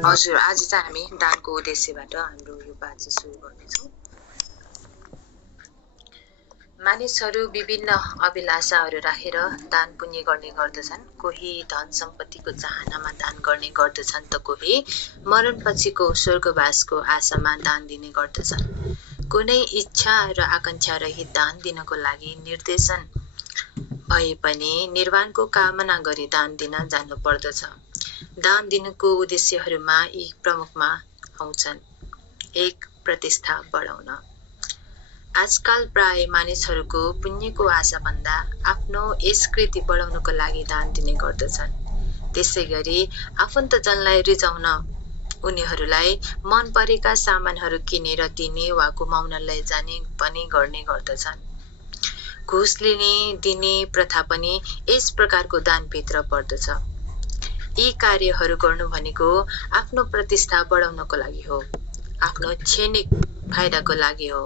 हजुर, आज चाहिँ हामी दानको उद्देश्यबाट हाम्रो यो पाठ चाहिँ सुरु गर्नेछौँ। मानिसहरू विभिन्न अभिलाषाहरू राखेर दान पुण्य गर्ने गर्दछन्। कोही धन सम्पत्तिको चाहनामा दान गर्ने गर्दछन् त कोही मरणपछिको स्वर्गवासको आशामा दान दिने गर्दछन्। कुनै इच्छा र आकांक्षा रहित दान दिनको लागि निर्देशन भए पनि निर्वाणको कामना गरी दान दिन जानु पर्दछ। दान दिनुको उद्देश्यहरूमा यी प्रमुखमा आउँछन्। 1. प्रतिष्ठा बढाउन। आजकाल प्राय मानिसहरूको पुण्यको आशाभन्दा आफ्नो यशकृति बढाउनको लागि दान दिने गर्दछन्। त्यसै गरी आफन्तजनलाई रिझाउन उनीहरूलाई मन परेका सामानहरू किनेर दिने वा गुमाउन लैजाने पनि गर्ने गर्दछन्। घुस लिने दिने प्रथा पनि यस प्रकारको दानभित्र पर्दछ। यी कार्यहरू गर्नु भनेको आफ्नो प्रतिष्ठा बढाउनको लागि हो, आफ्नो क्षणिक फाइदाको लागि हो।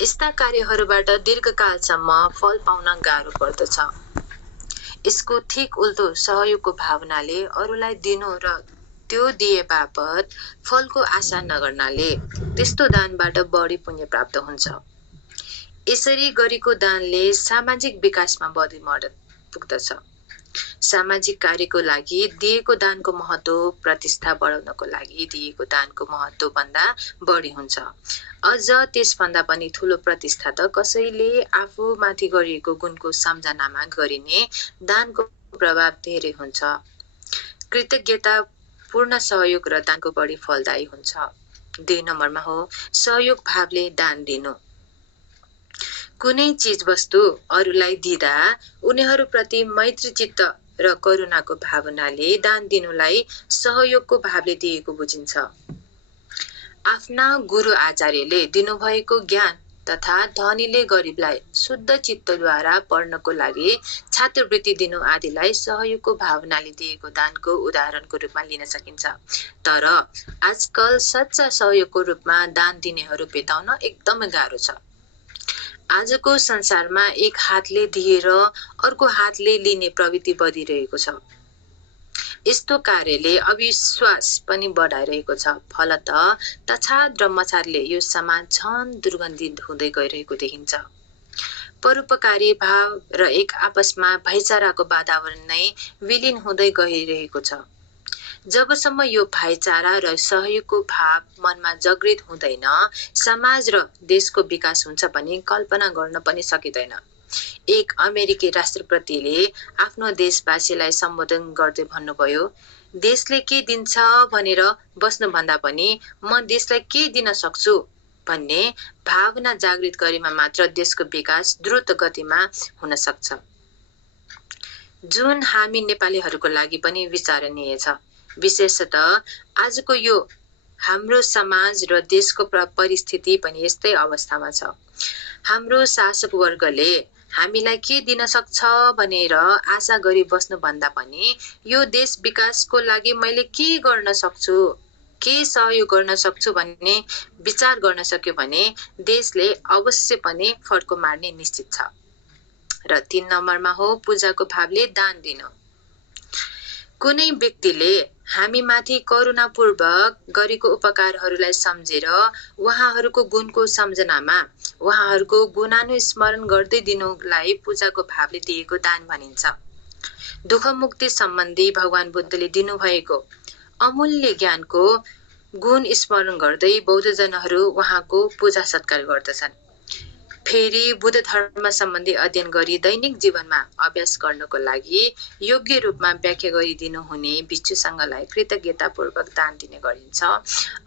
यस्ता कार्यहरूबाट दीर्घकालसम्म फल पाउन गाह्रो पर्दछ। यसको ठीक उल्टो सहयोगको भावनाले अरूलाई दिनु र त्यो दिए बापत फलको आशा नगर्नाले त्यस्तो दानबाट बढी पुण्य प्राप्त हुन्छ। यसरी गरेको दानले सामाजिक विकासमा बढी मद्दत पुग्दछ। सामाजिक कार्यको लागि दिएको दानको महत्त्व प्रतिष्ठा बढाउनको लागि दिएको दानको महत्त्व भन्दा बढी हुन्छ। अझ त्यसभन्दा पनि ठुलो प्रतिष्ठा त कसैले आफूमाथि गरिएको गुणको सम्झनामा गरिने दानको प्रभाव धेरै हुन्छ। कृतज्ञतापूर्ण सहयोग र दानको बढी फलदायी हुन्छ। 2 नम्बरमा हो सहयोग भावले दान दिनु। कुनै चीज वस्तु अरूलाई दिँदा उनीहरूप्रति मैत्री चित्त र करुणाको भावनाले दान दिनुलाई सहयोगको भावले दिएको बुझिन्छ। आफ्ना गुरु आचार्यले दिनुभएको ज्ञान तथा धनीले गरिबलाई शुद्ध चित्तद्वारा पढ्नको लागि छात्रवृत्ति दिनु आदिलाई सहयोगको भावनाले दिएको दानको उदाहरणको रूपमा लिन सकिन्छ। तर आजकल सच्चा सहयोगको रूपमा दान दिनेहरू भेटाउन एकदमै गाह्रो छ। आजको संसारमा एक हातले दिएर अर्को हातले लिने प्रवृत्ति बढिरहेको छ। यस्तो कार्यले अविश्वास पनि बढाइरहेको छ। फलत तछाद र मछाडले यो समाज झन दुर्गन्धित हुँदै गइरहेको देखिन्छ। परोपकारी भाव र एक आपसमा भाइचाराको वातावरण नै विलीन हुँदै गइरहेको छ। जबसम्म यो भाइचारा र सहयोगको भाव मनमा जागृत हुँदैन समाज र देशको विकास हुन्छ भने कल्पना गर्न पनि सकिँदैन। एक अमेरिकी राष्ट्रपतिले आफ्नो देशवासीलाई सम्बोधन गर्दै भन्नुभयो, देशले के दिन्छ भनेर बस्नुभन्दा पनि म देशलाई के दिन सक्छु भन्ने भावना जागृत गरेमा मात्र देशको विकास द्रुत गतिमा हुन सक्छ। जुन हामी नेपालीहरूको लागि पनि विचारणीय छ। विशेषतः आजको यो हाम्रो समाज र देशको परिस्थिति पनि यस्तै अवस्थामा छ। हाम्रो शासक वर्गले हामीलाई के दिन सक्छ भनेर आशा गरी बस्नु भन्दा पनि यो देश विकासको लागि मैले के गर्न सक्छु, के सहयोग गर्न सक्छु भन्ने विचार गर्न सक्यो भने देशले अवश्य पनि फड्को मार्ने निश्चित छ। र 3 नम्बरमा हो पूजाको भावले दान दिनु। कुनै व्यक्तिले हामीमाथि करुणापूर्वक गरेको उपकारहरूलाई सम्झेर उहाँहरूको गुणको सम्झनामा उहाँहरूको गुणानुस्मरण गर्दै दिनुलाई पूजाको भावले दिएको दान भनिन्छ। दुःख मुक्ति सम्बन्धी भगवान बुद्धले दिनुभएको अमूल्य ज्ञानको गुण स्मरण गर्दै बौद्धजनहरू उहाँको पूजा सत्कार गर्दछन्। फेरि बुद्ध धर्म सम्बन्धी अध्ययन गरी दैनिक जीवनमा अभ्यास गर्नको लागि योग्य रूपमा व्याख्या गरिदिनु हुने भिक्षुसँगलाई कृतज्ञतापूर्वक दान दिने गरिन्छ।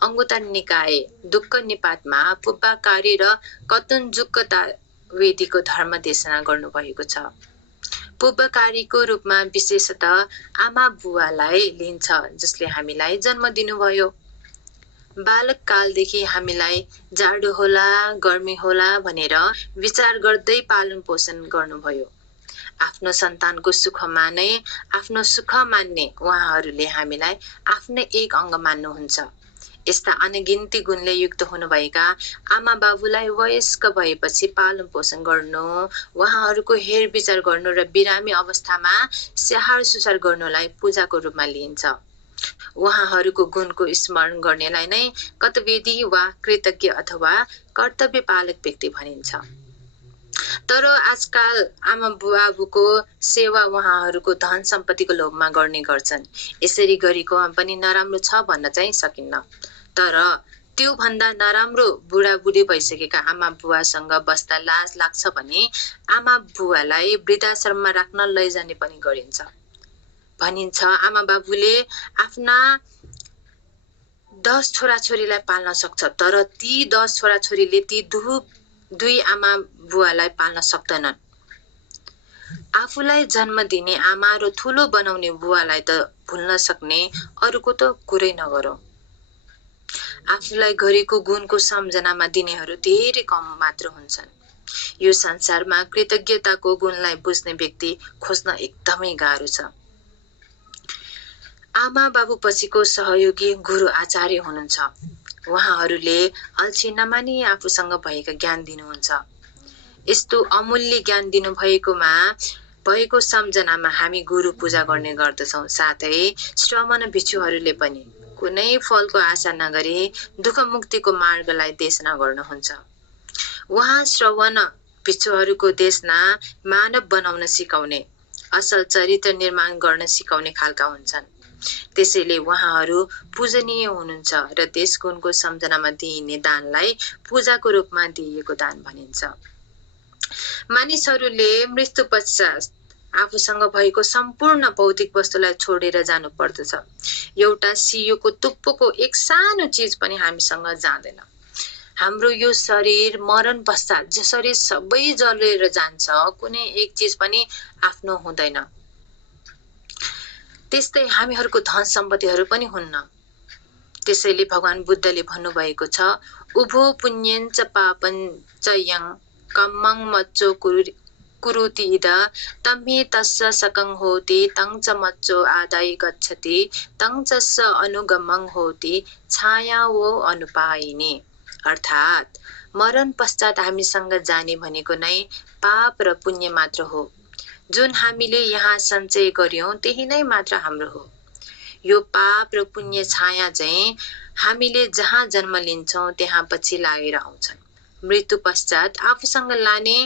अङ्गुत्तर निकाय दुक्क निपातमा पुब्बाकारी र कतुनजुक्कता वेदीको धर्म देशना गर्नुभएको छ। पुब्बाकारीको रूपमा विशेषतः आमा बुवालाई लिन्छ जसले हामीलाई जन्म दिनुभयो। बालक कालदेखि हामीलाई जाडो होला गर्मी होला भनेर विचार गर्दै पालन पोषण गर्नुभयो। आफ्नो सन्तानको सुखमा नै आफ्नो सुख मान्ने उहाँहरूले हामीलाई आफ्नो एक अङ्ग मान्नुहुन्छ। यस्ता अनगिन्ती गुणले युक्त हुनुभएका आमा बाबुलाई वयस्क भएपछि पालन पोषण गर्नु, उहाँहरूको हेरविचार गर्नु र बिरामी अवस्थामा स्याहार सुसार गर्नुलाई पूजाको रूपमा लिइन्छ। उहाँहरूको गुणको स्मरण गर्नेलाई नै कर्तव्यवेदी वा कृतज्ञ अथवा कर्तव्य पालक व्यक्ति भनिन्छ। तर आजकाल आमा बुवाको सेवा उहाँहरूको धन सम्पत्तिको लोभमा गर्ने गर्छन्। यसरी गरेको पनि नराम्रो छ भन्न चाहिँ सकिन्न। तर त्यो भन्दा नराम्रो बुढाबुढी भइसकेका आमा बुवासँग बस्दा लाज लाग्छ भने आमा बुवालाई वृद्धाश्रममा राख्न लैजाने पनि गरिन्छ। भनिन्छ आमा बाबुले आफ्ना 10 छोराछोरीलाई पाल्न सक्छ, तर ती 10 छोराछोरीले ती दुई आमा बुवालाई पाल्न सक्दैनन्। आफूलाई जन्म दिने आमा र ठुलो बनाउने बुवालाई त भुल्न सक्ने, अरूको त कुरै नगरौं। आफूलाई गरेको गुणको सम्झनामा दिनेहरू धेरै कम मात्र हुन्छन्। यो संसारमा कृतज्ञताको गुणलाई बुझ्ने व्यक्ति खोज्न एकदमै गाह्रो छ। आमा बाबु पछिको सहयोगी गुरु आचार्य हुनुहुन्छ। उहाँहरूले अल्छी नमानी आफूसँग भएका ज्ञान दिनुहुन्छ। यस्तो अमूल्य ज्ञान दिनु भएको सम्झनामा हामी गुरु पूजा गर्ने गर्दछौँ। साथै श्रवण भिक्षुहरूले पनि कुनै फलको आशा नगरी दुःख मुक्तिको मार्गलाई देशना गर्नुहुन्छ। उहाँ श्रवण भिक्षुहरूको देशना मानव बनाउन सिकाउने, असल चरित्र निर्माण गर्न सिकाउने खालका हुन्छन्। त्यसैले उहाँहरू पूजनीय हुनुहुन्छ र त्यस गुणको सम्झनामा दिइने दानलाई पूजाको रूपमा दिइएको दान भनिन्छ। मानिसहरूले मृत्यु पश्चात आफूसँग भएको सम्पूर्ण भौतिक वस्तुलाई छोडेर जानु पर्दछ। एउटा सियोको तुप्पोको एक सानो चीज पनि हामीसँग जाँदैन। हाम्रो यो शरीर मरण पश्चात जसरी सबै जलेर जान्छ, कुनै एक चीज पनि आफ्नो हुँदैन। त्यस्तै हामीहरूको धन सम्पत्तिहरू पनि हुन्न। त्यसैले भगवान बुद्धले भन्नुभएको छ, उभो पुण्यञ्च पापञ्च यं कम्मं मच्चो कुरुति इद तम्हि तस्य सकं होति तं च मच्चो आदाय गच्छति तं च स अनुगमं होति छाया वो अनुपायिनी। अर्थात् मरण पश्चात हामीसँग जाने भनेको नै पाप र पुण्य मात्र हो। जुन हामीले यहाँ सञ्चय गर्यौं त्यही नै मात्र हाम्रो हो। यो पाप र पुण्य छाया चाहिँ हामीले जहाँ जन्म लिन्छौं त्यहाँ पछि लागेर आउँछन्। मृत्यु पश्चात आफूसँग लाने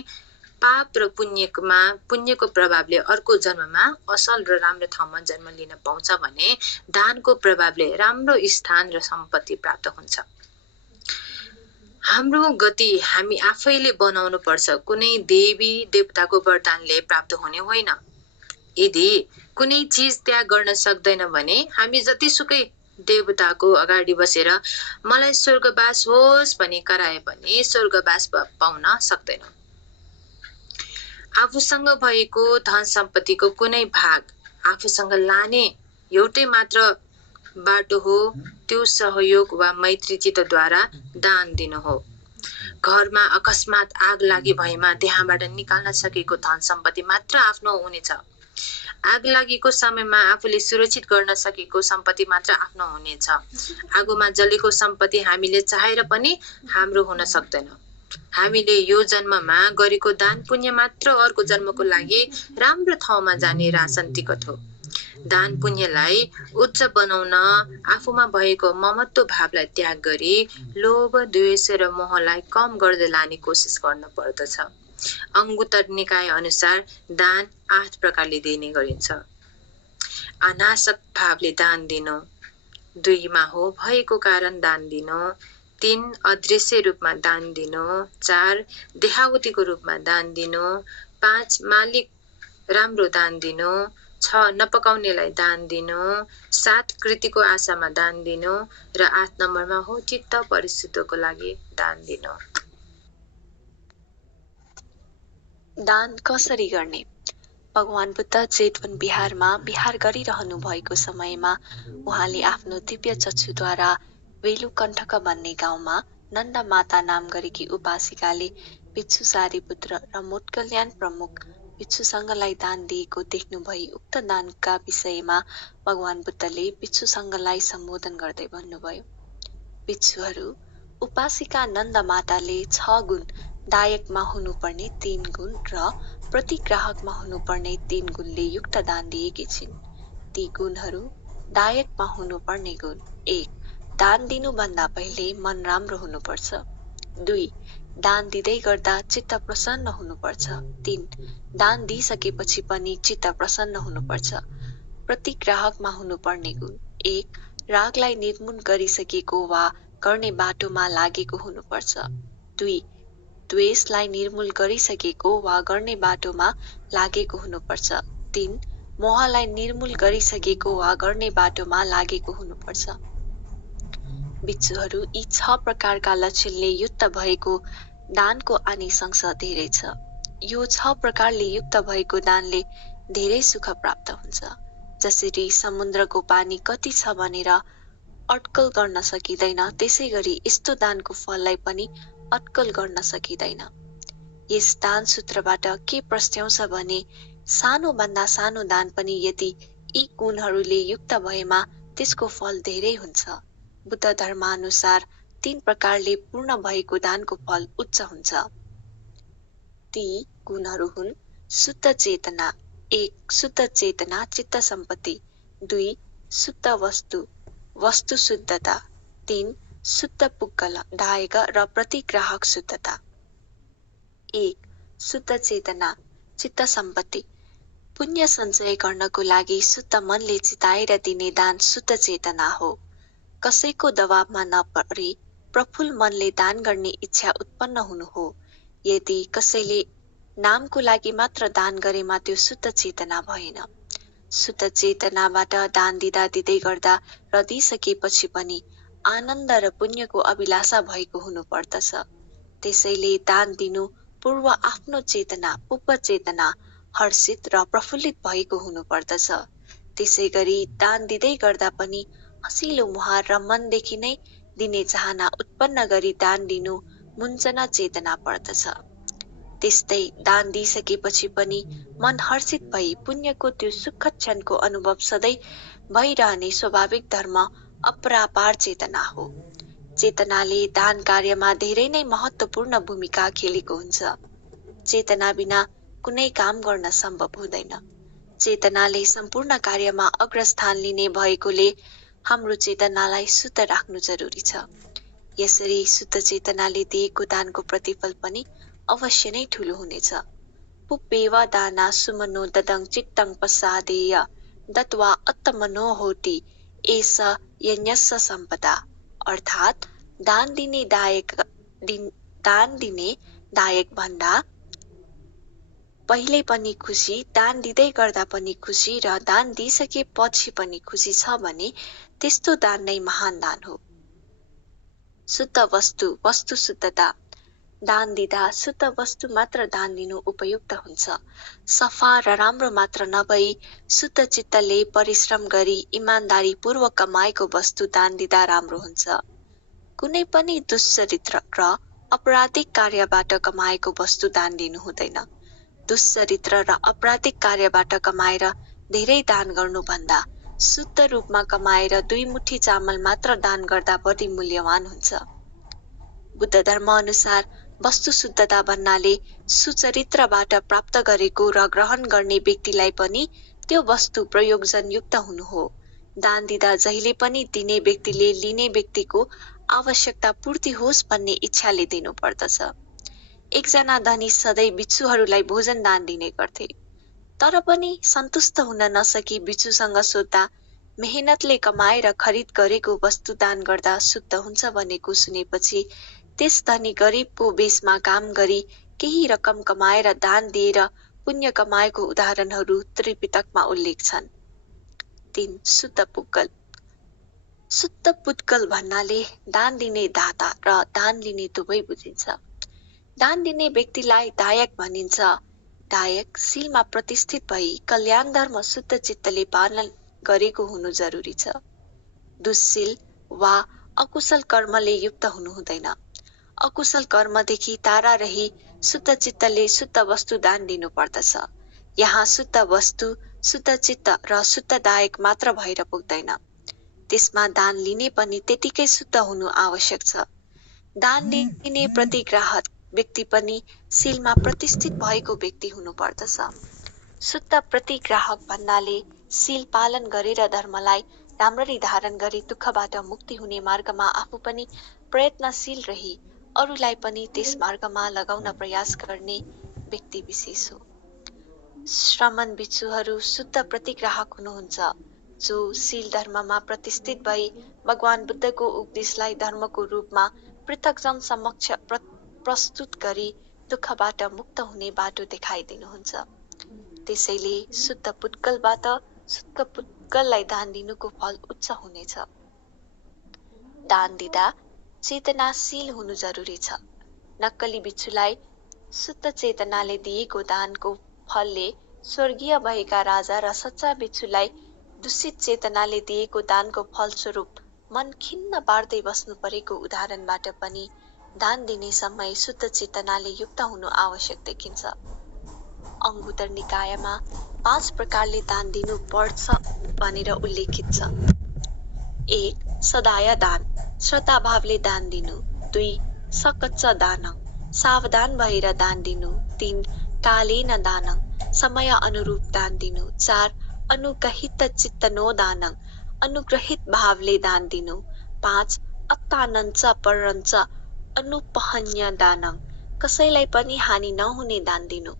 पाप र पुण्यको प्रभावले अर्को जन्ममा असल र राम्रो ठाउँमा जन्म लिन पाउँछ भने दानको प्रभावले राम्रो स्थान र सम्पत्ति प्राप्त हुन्छ। हाम्रो गति हामी आफैले बनाउनु पर्छ, कुनै देवी देवताको वरदानले प्राप्त हुने होइन। यदि कुनै चीज त्याग गर्न सक्दैन भने हामी जतिसुकै देवताको अगाडि बसेर मलाई स्वर्गवास होस् भनी कराए पनि स्वर्गवास पाउन सक्दैनौं। आफूसँग भएको धन सम्पत्तिको कुनै भाग आफूसँग लाने एउटै मात्र बाटो हो, त्यो सहयोग वा मैत्री चित्तद्वारा दान दिनु हो। घरमा अकस्मात आग लागि भएमा त्यहाँबाट निकाल्न सकेको धन सम्पत्ति मात्र आफ्नो हुनेछ। आग लागेको समयमा आफूले सुरक्षित गर्न सकेको सम्पत्ति मात्र आफ्नो हुनेछ। आगोमा जलेको सम्पत्ति हामीले चाहेर पनि हाम्रो हुन सक्दैन। हामीले यो जन्ममा गरेको दान पुण्य मात्र अर्को जन्मको लागि राम्रो ठाउँमा जाने रासन टिकट हो। दान पुण्यलाई उच्च बनाउन आफूमा भएको ममत्व भावलाई त्याग गरी लोभ, द्वेष र मोहलाई कम गर्दै लाने कोसिस गर्न पर्दछ। अंगुत्तर निकाय अनुसार दान 8 प्रकारले दिने गरिन्छ। अनासक्त भावले दान दिनु, 2 मा हो भएको कारण दान दिनु, 3 अदृश्य रूपमा दान दिनु, 4 देहावतीको रूपमा दान दिनु, 5 मालिक राम्रो दान दिनु, 6 नपकाउनेलाई दान दिनु, 7 कृतिको आशामा दान दिनु र 8 नम्बरमा हो चित्त परिशुद्धको लागि दान दिनु। दान कसरी गर्ने? भगवान बुद्ध जेतवन बिहारमा विहार गरिरहनु भएको समयमा उहाँले आफ्नो दिव्य चक्षुद्वारा वेलुकण्ठक भन्ने गाउँमा नन्दा माता नाम गरेकी उपासिकाले भिक्षु सारीपुत्र र मोटकल्याण प्रमुख भिक्षुसँगलाई दान दिएको देख्नुभई उक्त दानका विषयमा भगवान बुद्धले भिक्षुसँगलाई सम्बोधन गर्दै भन्नुभयो, भिक्षुहरू, उपासिका नन्दा माताले 6 गुण दायकमा हुनुपर्ने 3 गुण र प्रतिग्राहकमा हुनुपर्ने 3 गुणले युक्त दान दिएकी छिन्। ती गुणहरू दायकमा हुनुपर्ने गुण 1. दान दिनुभन्दा पहिले मन राम्रो हुनुपर्छ। 2. दान दिँदै गर्दा चित्त प्रसन्न हुनुपर्छ। 3. दान दिइसकेपछि पनि चित्त प्रसन्न हुनुपर्छ। प्रतिग्राहकमा हुनुपर्ने गुण 1. रागलाई निर्मूल गरिसकेको वा गर्ने बाटोमा लागेको हुनुपर्छ। 2. द्वेषलाई निर्मूल गरिसकेको वा गर्ने बाटोमा लागेको हुनुपर्छ। 3. मोहलाई निर्मूल गरिसकेको वा गर्ने बाटोमा लागेको हुनुपर्छ। बिच्छुहरू, यी 6 प्रकारका लक्षणले युक्त भएको दानको आनिशंस धेरै छ। यो 6 प्रकारले युक्त भएको दानले धेरै सुख प्राप्त हुन्छ। जसरी समुद्रको पानी कति छ भनेर अट्कल गर्न सकिँदैन, त्यसै गरी यस्तो दानको फललाई पनि अट्कल गर्न सकिँदैन। यस दान सूत्रबाट के प्रस्ट्याउँछ भने सानोभन्दा सानो दान पनि यदि यी गुणहरूले युक्त भएमा त्यसको फल धेरै हुन्छ। बुद्ध धर्मानुसार 3 प्रकारले पूर्ण भएको दानको फल उच्च हुन्छ। ती गुणहरू हुन् शुद्ध चेतना 1. शुद्ध चेतना चित्त सम्पत्ति 2. शुद्ध वस्तु वस्तु शुद्धता 3. शुद्ध पुग्गल दायक र प्रतिग्राहक शुद्धता। 1. शुद्ध चेतना चित्त सम्पत्ति पुण्य सञ्चय गर्नको लागि शुद्ध मनले चिताएर दिने दान शुद्ध चेतना हो। कसैको दबावमा नपरी प्रफुल्ल मनले दान गर्ने इच्छा उत्पन्न हुनु हो। यदि कसैले नामको लागि मात्र दान गरेमा त्यो शुद्ध चेतना भएन। शुद्ध चेतनाबाट दान दिँदै गर्दा र दिइसकेपछि पनि आनन्द र पुण्यको अभिलाषा भएको हुनुपर्दछ। त्यसैले दान दिनु पूर्व आफ्नो चेतना उप चेतना हर्षित र प्रफुल्लित भएको हुनुपर्दछ। त्यसै गरी दान दिँदै गर्दा पनि हँसिलो मुहार र मनदेखि नै दिने चाहना उत्पन्न गरी दान दिनु मुञ्चना चेतना पर्दछ। त्यस्तै दान दिइसकेपछि पनि मन हर्षित भई पुण्यको त्यो सुखद क्षणको अनुभव सधैँ भइरहने स्वाभाविक धर्म अपरापार चेतना हो। चेतनाले दान कार्यमा धेरै नै महत्त्वपूर्ण भूमिका खेलेको हुन्छ। चेतना बिना कुनै काम गर्न सम्भव हुँदैन। चेतनाले सम्पूर्ण कार्यमा अग्रस्थान लिने भएकोले हाम्रो चेतनालाई शुद्ध राख्नु जरुरी छ। यसरी शुद्ध चेतनाले दिएको दानको प्रतिफल पनि अवश्य नै ठूलो हुनेछ। पुप्पेव दाना सुमनो ददं चित्तं प्रसादेय दत्वा अत्तमनो होति एष यज्ञस्य सम्पदा। अर्थात् दान दिने दायक भन्दा पहिले पनि खुसी, दान दिँदै गर्दा पनि खुसी र दान दिइसकेपछि पनि खुसी छ भने त्यस्तो दान नै महान दान हो। शुद्ध वस्तु वस्तु शुद्धता दान दिँदा शुद्ध वस्तु मात्र दान दिनु उपयुक्त हुन्छ। सफा र राम्रो मात्र नभई शुद्ध चित्तले परिश्रम गरी इमानदारी पूर्वक कमाएको वस्तु दान दिँदा राम्रो हुन्छ। कुनै पनि दुश्चरित्र र अपराधिक कार्यबाट कमाएको वस्तु दान दिनु हुँदैन। दुश्चरित्र र अपराधिक कार्यबाट कमाएर धेरै दान गर्नुभन्दा शुद्ध रूपमा कमाएर 2 मुठी चामल मात्र दान गर्दा बढी मूल्यवान हुन्छ। बुद्ध धर्म अनुसार वस्तु शुद्धता भन्नाले सुचरित्रबाट प्राप्त गरेको र ग्रहण गर्ने व्यक्तिलाई पनि त्यो वस्तु प्रयोजनयुक्त हुनु हो। दान दिँदा जहिले पनि दिने व्यक्तिले लिने व्यक्तिको आवश्यकता पूर्ति होस् भन्ने इच्छाले दिनु पर्दछ। एकजना धनी सधैँ बिच्छुहरूलाई भोजन दान दिने गर्थे। तर पनि सन्तुष्ट हुन नसकी बिच्छुसँग सोध्दा मेहनतले कमाएर खरिद गरेको वस्तु दान गर्दा शुद्ध हुन्छ भनेको सुनेपछि त्यस धनी गरिबको बेसमा काम गरी केही रकम कमाएर दान दिएर पुण्य कमाएको उदाहरणहरू त्रिपिटकमा उल्लेख छन्। 3. शुद्ध पुद्गल शुद्ध पुद्गल भन्नाले दान दिने दाता र दान लिने दुवै बुझिन्छ। दान दिने व्यक्तिलाई दायक भनिन्छ। दायक शीलमा प्रतिष्ठित भई कल्याण धर्म शुद्ध चित्तले पालन गरेको हुनु जरुरी छ। दुश्शील वा अकुशल कर्मले युक्त हुनु हुँदैन। अकुशल कर्मदेखि टाढा रही शुद्ध चित्तले शुद्ध वस्तु दान दिनु पर्दछ। यहाँ शुद्ध वस्तु, शुद्ध चित्त र शुद्ध दायक मात्र भएर पुग्दैन। त्यसमा दान लिने पनि त्यतिकै शुद्ध हुनु आवश्यक छ। दान दिने प्रतिग्राहक व्यक्ति पनि शीलमा प्रतिष्ठित भएको व्यक्ति हुनु पर्दछ। शुद्ध प्रतिग्राहक भन्नाले शील पालन गरेर धर्मलाई राम्ररी धारण गरी दुःखबाट मुक्ति हुने मार्गमा आफू पनि प्रयत्नशील रही अरूलाई पनि त्यस मार्गमा लगाउन प्रयास गर्ने व्यक्ति विशेष हो। श्रमण भिक्षुहरू शुद्ध प्रतिग्राहक हुनुहुन्छ जो शील धर्ममा प्रतिष्ठित भई भगवान बुद्धको उपदेशलाई धर्मको रूपमा पृथकजन समक्ष प्रस्तुत गरी दुःखबाट मुक्त हुने बाटो देखाइदिनुहुन्छ। त्यसैले शुद्ध पुद्गलबाट शुद्ध पुद्गललाई दान दिनुको फल उच्च हुनेछ। दान दिँदा चेतनाशील हुनु जरुरी छ। नक्कली भिक्षुलाई शुद्ध चेतनाले दिएको दानको फलले स्वर्गीय भएका राजा र सच्चा भिक्षुलाई दूषित चेतनाले दिएको दानको फलस्वरूप मन खिन्न पार्दै बस्नु परेको उदाहरणबाट पनि दान दिने समय शुद्ध चेतनाले युक्त हुनु आवश्यक देखिन्छ। अंगुत्तर निकायमा 5 प्रकारले दान दिनु पर्छ भनेर उल्लेखित छ। 1. सदाय दान, श्रद्धाभावले दान दिनु। 2. सकच्च दान, सावधान भएर दान दिनु। 3. कालेन दान, समय अनुरूप दान दिनु। 4. अनुगहित चित्तनो दान, अनुग्रहित भावले दान दिनु। 5. अत्तानञ्च परञ्च अनुपहन्य दान, कसैलाई पनि हानि नहुने दान दिनु।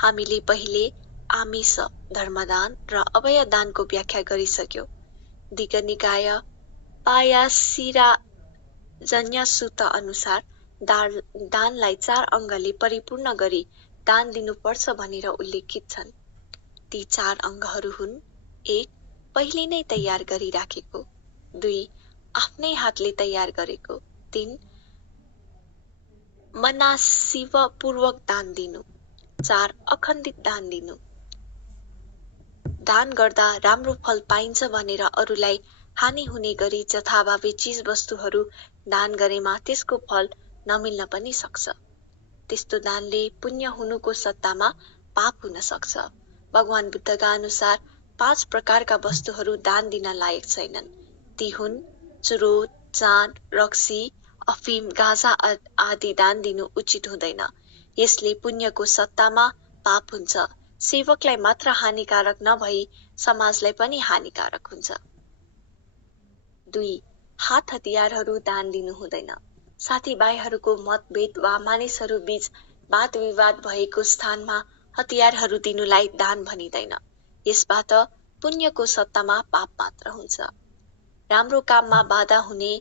हामीले पहिले आमिष, धर्मदान र अभय दानको व्याख्या गरिसक्यौं। दीघ निकाय पायासिरा जन्यसूत्र अनुसार दानलाई 4 अङ्गले परिपूर्ण गरी दान दिनुपर्छ भनेर उल्लेखित छन्। ती 4 अङ्गहरू हुन्: 1. पहिले नै तयार गरिराखेको। 2. आफ्नै हातले तयार गरेको। 3. मनासिवपूर्वक दान दिनु। 4. अखण्डित दान दिनु। दान गर्दा राम्रो फल पाइन्छ भनेर अरूलाई हानि हुने गरी जथाभावी चीज वस्तुहरू दान गरेमा त्यसको फल नमिल्न पनि सक्छ। त्यस्तो दानले पुण्य हुनुको सट्टामा पाप हुन सक्छ। भगवान बुद्धका अनुसार 5 प्रकारका वस्तुहरू दान दिन लायक छैनन्। ती हुन् चुरोट, चाँद, रक्सी, अफिम, गाँजा आदि दान दिनु उचित हुँदैन। यसले पुण्यको सट्टामा पाप हुन्छ। सेवकलाई मात्र हानिकारक नभई समाजलाई पनि हानिकारक हुन्छ। 2. हात हतियारहरू दान दिनु हुँदैन। साथीभाइहरूको मतभेद वा मानिसहरू बीच वाद विवाद भएको स्थानमा हतियारहरू दिनुलाई दान भनिँदैन। यसबाट पुण्यको सट्टामा पाप मात्र हुन्छ। राम्रो काममा बाधा हुने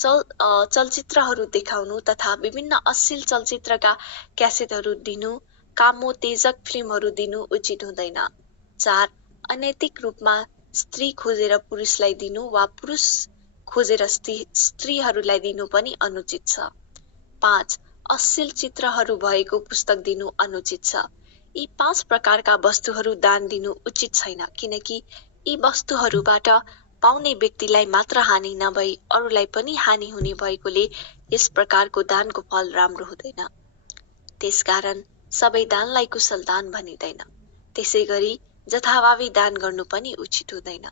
चलचित्रहरू देखाउनु तथा विभिन्न अश्लील चलचित्रका क्यासेटहरू दिनु, कामोत्तेजक फिल्महरू दिनु उचित हुँदैन। 4. अनैतिक रूपमा स्त्री खोजेर पुरुषलाई दिनु वा पुरुष खोजेर स्त्रीहरूलाई दिनु पनि अनुचित छ। 5. अश्लील चित्रहरू भएको पुस्तक दिनु अनुचित छ। यी 5 प्रकारका वस्तुहरू दान दिनु उचित छैन, किनकि यी वस्तुहरूबाट पाउने व्यक्तिलाई मात्र हानि नभई अरूलाई पनि हानि हुने भएकोले यस प्रकारको दानको फल राम्रो हुँदैन। त्यसकारण सबै दानलाई कुशल दान भनिँदैन। त्यसैगरी जथाभावी दान गर्नु पनि उचित हुँदैन।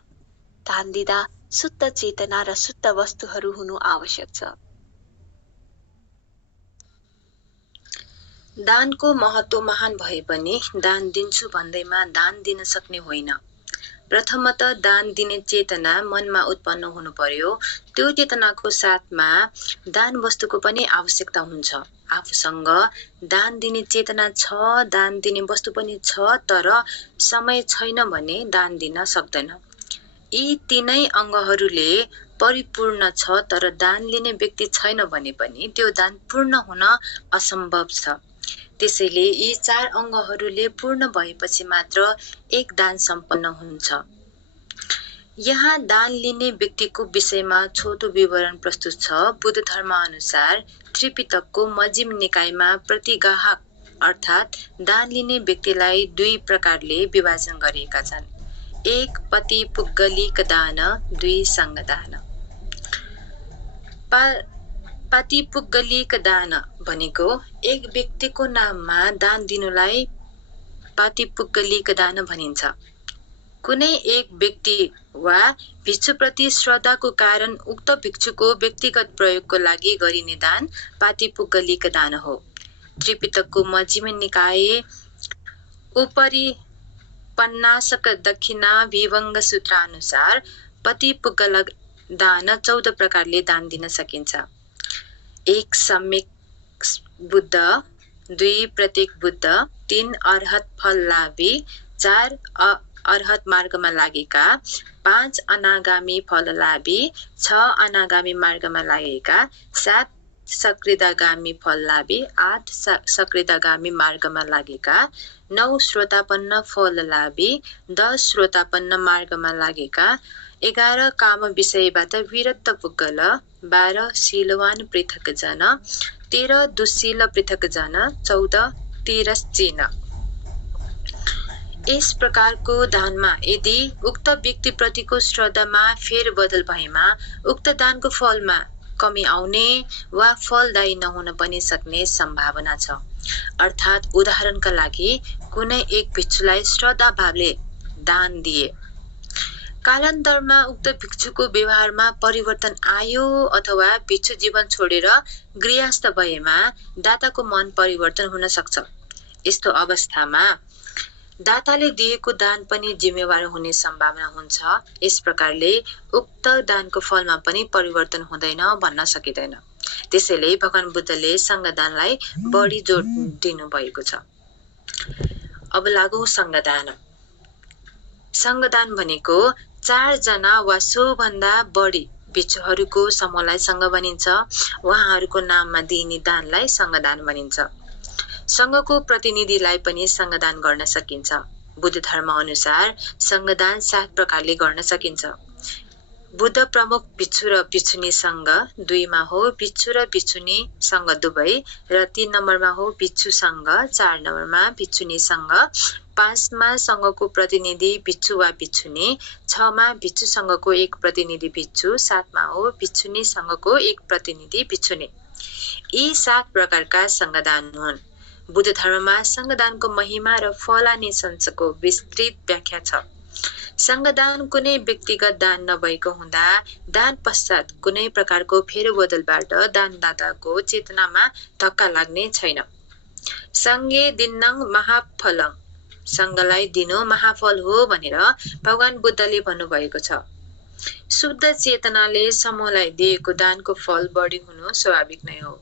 दान दिँदा शुद्ध चेतना र शुद्ध वस्तुहरू हुनु आवश्यक छ। दानको महत्त्व महान भए पनि दान दिन्छु भन्दैमा दान दिन सक्ने होइन। प्रथमतः दान दिने चेतना मनमा उत्पन्न हुनु पर्यो। त्यो चेतनाको साथमा दान वस्तुको पनि आवश्यकता हुन्छ। आफूसँग दान दिने चेतना छ, दान दिने वस्तु पनि छ, तर समय छैन भने दान दिन सक्दैन। यी तीनै अङ्गहरूले परिपूर्ण छ, तर दान लिने व्यक्ति छैन भने पनि त्यो दान पूर्ण हुन असम्भव छ। त्यसैले यी 4 अङ्गहरूले पूर्ण भएपछि मात्र एक दान सम्पन्न हुन्छ। यहाँ दान लिने व्यक्तिको विषयमा छोटो विवरण प्रस्तुत छ। बुद्ध धर्म अनुसार त्रिपिटकको मजिम निकायमा प्रतिग्राहक अर्थात् दान लिने व्यक्तिलाई 2 प्रकारले विभाजन गरिएका छन्। 1. पति पुद्गलिक दान, 2. सङ्घ दान। पातिपुद्गलिक दान भनेको एक व्यक्तिको नाममा दान दिनुलाई पातिपुद्गलिक दान भनिन्छ। कुनै एक व्यक्ति वा भिक्षुप्रति श्रद्धाको कारण उक्त भिक्षुको व्यक्तिगत प्रयोगको लागि गरिने दान पातिपुद्गलिक दान हो। त्रिपिटकको मजिम निकाय उपरि पन्नासक दक्षिणा विभङ्ग सूत्र अनुसार पति पुग्गल दान 14 प्रकारले दान दिन सकिन्छ। 1 सम्यक बुद्ध, 2 प्रत्येक बुद्ध, 3 अर्हत फल लाभी, 4 अर्हत मार्गमा लागेका, 5 अनागामी फल लाभी, 6 अनागामी मार्गमा लागेका, 7 सकृदागामी फल लाभी, 8 सकृदागामी मार्गमा लागेका, 9 श्रोतापन्न फल लाभी, 10 श्रोतापन्न मार्गमा लागेका, 11 काम विषयबाट विरक्त पुग्गल, 12 शीलवान पृथक जन, 13 दुशील पृथक जन, 14 तिरस्चिन। यस प्रकारको दानमा यदि उक्त व्यक्तिप्रतिको श्रद्धामा फेरबदल भएमा उक्त दानको फलमा कमी आउने वा फलदायी नहुन पनि सक्ने सम्भावना छ। अर्थात् उदाहरणका लागि कुनै एक भिक्षुलाई श्रद्धा भावले दान दिए, कालान्तरमा उक्त भिक्षुको व्यवहारमा परिवर्तन आयो अथवा भिक्षु जीवन छोडेर गृहस्थ भएमा दाताको मन परिवर्तन हुन सक्छ। यस्तो अवस्थामा दाताले दिएको दान पनि जिम्मेवार हुने सम्भावना हुन्छ। यस प्रकारले उक्त दानको फलमा पनि परिवर्तन हुँदैन भन्न सकिँदैन। त्यसैले भगवान बुद्धले सङ्गदानलाई बढी जोड दिनु भएको छ। अब लागौ सङ्गदान। सङ्गदान भनेको 4 जना वा सोभन्दा बढी भिक्षुहरूको समूहलाई सङ्घ भनिन्छ। उहाँहरूको नाममा दिइने दानलाई सङ्गदान भनिन्छ। सङ्घको प्रतिनिधिलाई पनि सङ्गदान गर्न सकिन्छ। बुद्ध धर्म अनुसार सङ्गदान 7 प्रकारले गर्न सकिन्छ। बुद्ध प्रमुख भिक्षु र भिक्षुनी सङ्घ, 2 मा हो भिक्षु र भिक्षुनी सङ्घ दुवै, र 3 नम्बरमा हो भिक्षु सङ्घ, 4 नम्बरमा भिक्षुनी सङ्घ, 5 मा सङ्घको प्रतिनिधि भिक्षु वा भिक्षुनी, 6 मा भिक्षु सङ्घको एक प्रतिनिधि भिक्षु, 7 मा हो भिक्षुनी सङ्घको एक प्रतिनिधि भिक्षुनी। यी 7 प्रकारका सङ्गदान हुन्। बुद्ध धर्ममा सङ्गदानको महिमा र फलानिसंसको विस्तृत व्याख्या छ। सङ्गदान कुनै व्यक्तिगत दान नभएको हुँदा दान पश्चात कुनै प्रकारको फेरबदलबाट दानदाताको चेतनामा धक्का लाग्ने छैन। सङ्गे दिन्नं महाफलम्, सङ्घलाई दिनु महाफल हो भनेर भगवान बुद्धले भन्नुभएको छ। शुद्ध चेतनाले समूहलाई दिएको दानको फल बढी हुनु स्वाभाविक नै हो।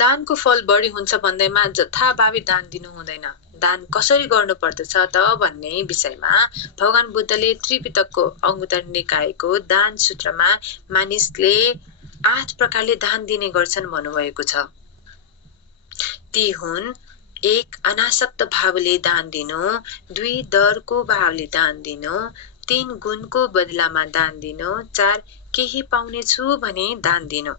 दानको फल बढी हुन्छ भन्दैमा जथाभावी दान दिनु हुँदैन। दान कसरी गर्नु पर्दछ त भन्ने विषयमा भगवान बुद्धले त्रिपिटकको अङ्गुत्तर निकायको दान सूत्रमा मानिसले 8 प्रकारले दान दिने गर्छन् भन्नुभएको छ। ती हुन्: 1 अनासक्त भावले दान दिनु, 2 डरको भावले दान दिनु, 3 गुणको बदलामा दान दिनु, 4 केही पाउने छु भने दान दिनु,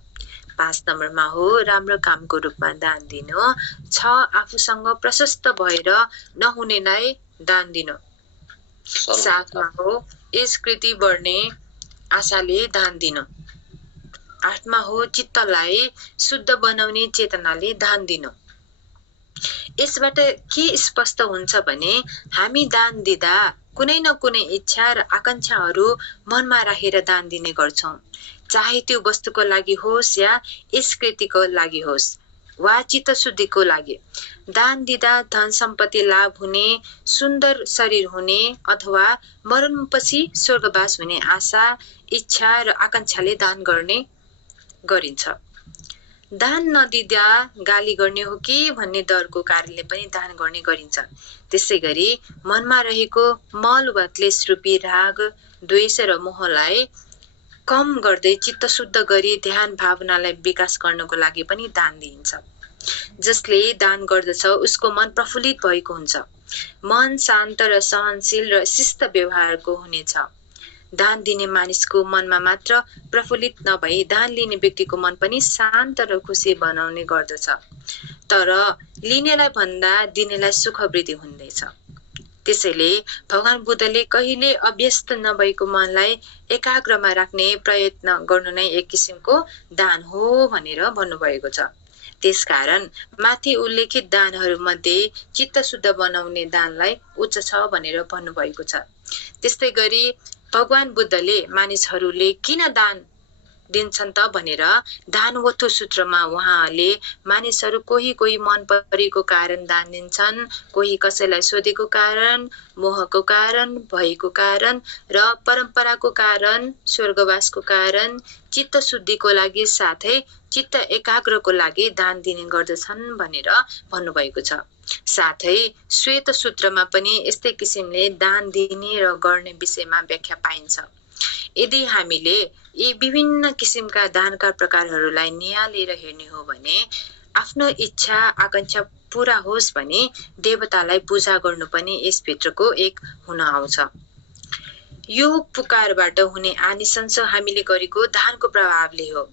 5 नम्बरमा हो राम्रो कामको रूपमा दान दिनु, 6 आफूसँग प्रशस्त भएर नहुनेलाई दान दिनु, 7 मा हो यस कृति बढ्ने आशाले दान दिनु, 8 मा हो चित्तलाई शुद्ध बनाउने चेतनाले दान दिनु। यसबाट के स्पष्ट हुन्छ भने हामी दान दिँदा कुनै न कुनै इच्छा र आकांक्षाहरू मनमा राखेर दान दिने गर्छौं। चाहे त्यो वस्तुको लागि होस् या यस कृतिको लागि होस् वा चित्तशुद्धिको लागि। दान दिँदा धन सम्पत्ति लाभ हुने, सुन्दर शरीर हुने अथवा मरणपछि स्वर्गवास हुने आशा, इच्छा र आकांक्षाले दान गर्ने गरिन्छ। दान नदिँदा गाली गर्ने हो कि भन्ने डरको कारणले पनि दान गर्ने गरिन्छ। त्यसै गरी मनमा रहेको मल वा क्लेश रूपी राग, द्वेष र मोहलाई कम गर्दै चित्त शुद्ध गरी ध्यान भावनालाई विकास गर्नको लागि पनि दान दिइन्छ। जसले दान गर्दछ उसको मन प्रफुल्लित भएको हुन्छ। मन शान्त र सहनशील र शिष्ट व्यवहारको हुनेछ। दान दिने मानिसको मनमा मात्र प्रफुल्लित नभई दान लिने व्यक्तिको मन पनि शान्त र खुसी बनाउने गर्दछ। तर लिनेलाई भन्दा दिनेलाई सुख वृद्धि हुँदैछ। त्यसैले भगवान बुद्धले कहिले अभ्यस्त नभएको मनलाई एकाग्रमा राख्ने प्रयत्न गर्नु नै एक किसिमको दान हो भनेर भन्नुभएको छ। त्यसकारण माथि उल्लेखित दानहरू मध्ये चित्त शुद्ध बनाउने दानलाई उच्च छ भनेर भन्नुभएको छ। त्यस्तै गरी भगवान बुद्धले मानिसहरूले किन दान दिन्छन् त भनेर दानवथो सूत्रमा उहाँले मानिसहरू कोही मन परेको कारण दान दिन्छन्, कोही कसैलाई सोधेको कारण, मोहको कारण, भयको कारण र परम्पराको कारण, स्वर्गवासको कारण, चित्त शुद्धिको लागि साथै चित्त एकाग्रको लागि दान दिने गर्दछन् भनेर भन्नुभएको छ। साथै श्वेत सूत्रमा पनि यस्तै किसिमले दान दिने र गर्ने विषयमा व्याख्या पाइन्छ। यदि हामीले यी विभिन्न किसिमका दानका प्रकारहरूलाई नियालेर हेर्ने हो भने आफ्नो इच्छा आकांक्षा पूरा होस् भने देवतालाई पूजा गर्नु पनि यसभित्रको एक हुन आउँछ। यो पुकारबाट हुने आनिसंस हामीले गरेको दानको प्रभावले हो,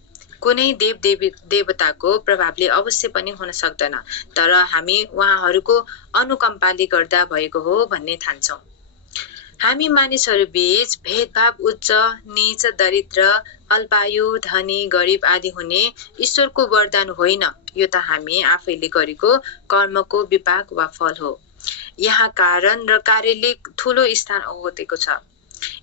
कुनै देवताको प्रभावले अवश्य पनि हुन सक्दैन, तर हामी उहाँहरूको अनुकम्पाले गर्दा भएको हो भन्ने ठान्छौँ। हामी मानिसहरू बीच भेदभाव उच्च नीच दरिद्र अल्पायु धनी गरिब आदि हुने ईश्वरको वरदान होइन, यो त हामी आफैले गरेको कर्मको विपाक वा फल हो। यहाँ कारण र कार्यले ठूलो स्थान ओगटेको छ।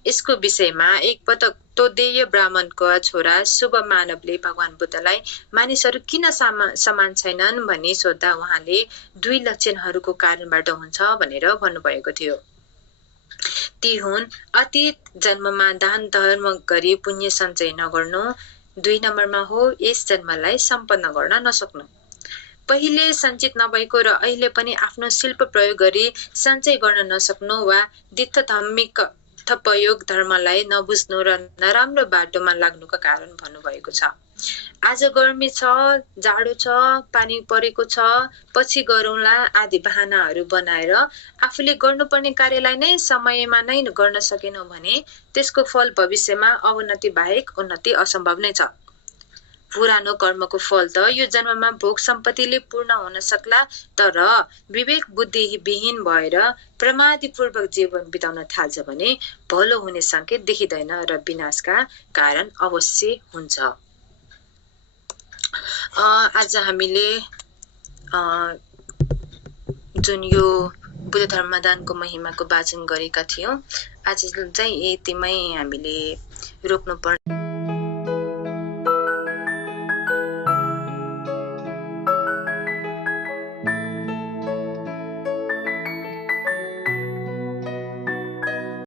यसको विषयमा एक पटक तोदेय ब्राह्मणको छोरा शुभ मानवले भगवान बुद्धलाई मानिसहरू किन समान छैनन् भनी सोध्दा उहाँले 2 लक्षणहरूको कारणबाट हुन्छ भनेर भन्नुभएको थियो। ती हुन् अतीत जन्ममा दान धर्म गरी पुण्य सञ्चय नगर्नु, 2 नम्बरमा हो यस जन्मलाई सम्पन्न गर्न नसक्नु। पहिले सञ्चित नभएको र अहिले पनि आफ्नो शिल्प प्रयोग गरी सञ्चय गर्न नसक्नु वा दित्थधम्मिक प्रयोग धर्मलाई नबुझ्नु र नराम्रो बाटोमा लाग्नुका कारण भन्नुभएको छ। आज गर्मी छ, जाडो छ, पानी परेको छ, पछि गरौँला आदि बहानाहरू बनाएर आफूले गर्नुपर्ने कार्यलाई नै समयमा नै गर्न सकेनौ भने त्यसको फल भविष्यमा अवनति बाहेक उन्नति असम्भव नै छ। पुरानो कर्मको फल त यो जन्ममा भोग सम्पत्तिले पूर्ण हुन सक्ला, तर विवेक बुद्धि विहीन भएर प्रमादीपूर्वक जीवन बिताउन थाल्छ भने भलो हुने संकेत देखिँदैन र विनाशका कारण अवश्य हुन्छ। आज हामीले जुन यो बुद्ध धर्मदानको महिमाको वाचन गरेका थियौं, आज चाहिँ यतिमै हामीले रोक्नुपर्ने